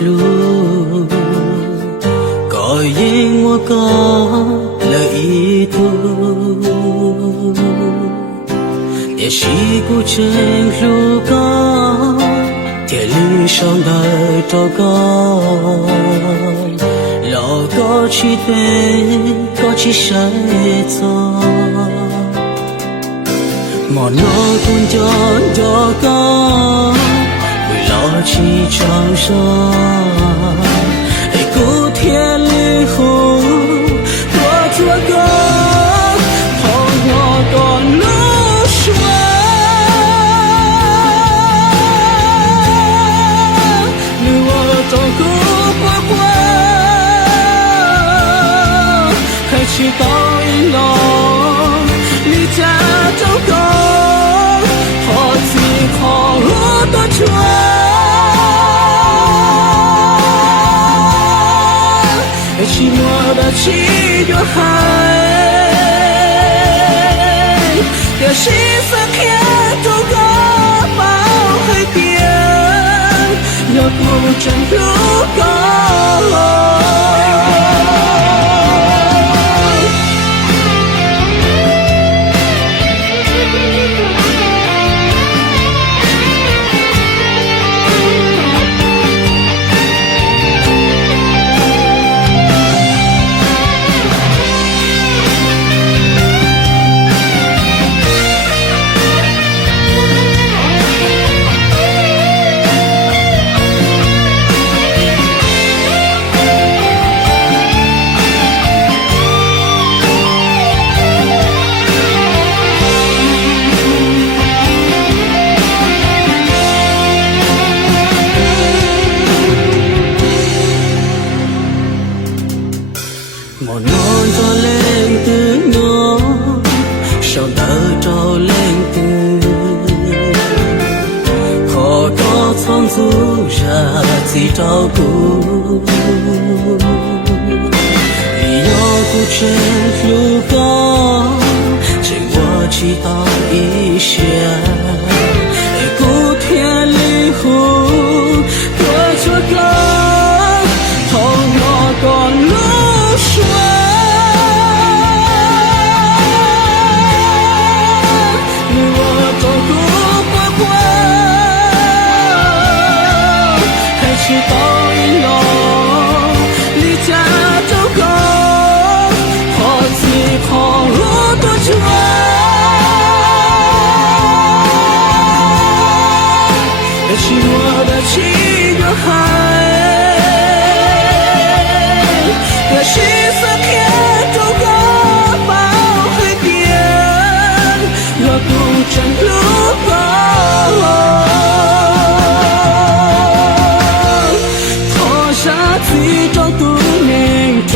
路，có yên我có lời tu也是古城路高铁路上的祷告老高起对高起谁走莫诺公交祷告为老起长沙哎古铁路后多做个好我个路去到一路，离家走高，好自好多船，一起我的去就海，有心思看走高包海边，要不真路高。một non gió lên từ nó sau đó trao lên từ khó có phong du ra gì trao cũ vì do cuộc trên lưu có chỉ qua chỉ ta ý xe cố thiên lý hữu tôi cho con thong ngõ còn lúc去到一路，离家走高，好自好多船，也许我的情有海，也许是天走高包海边，若不真路高。自找独命中，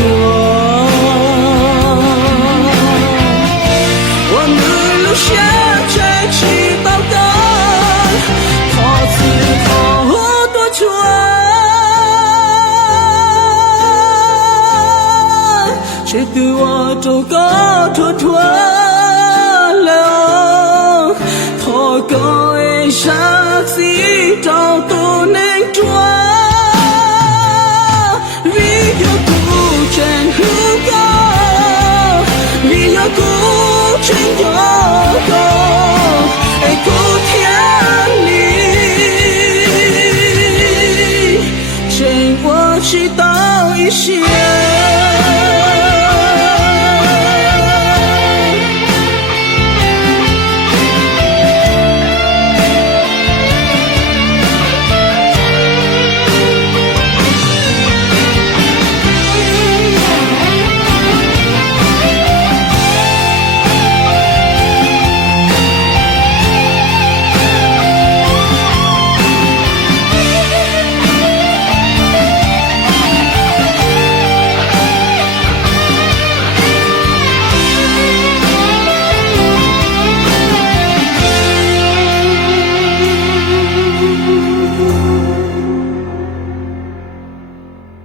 我们留下真情报道，好自好多船，谁对我走高拖拖。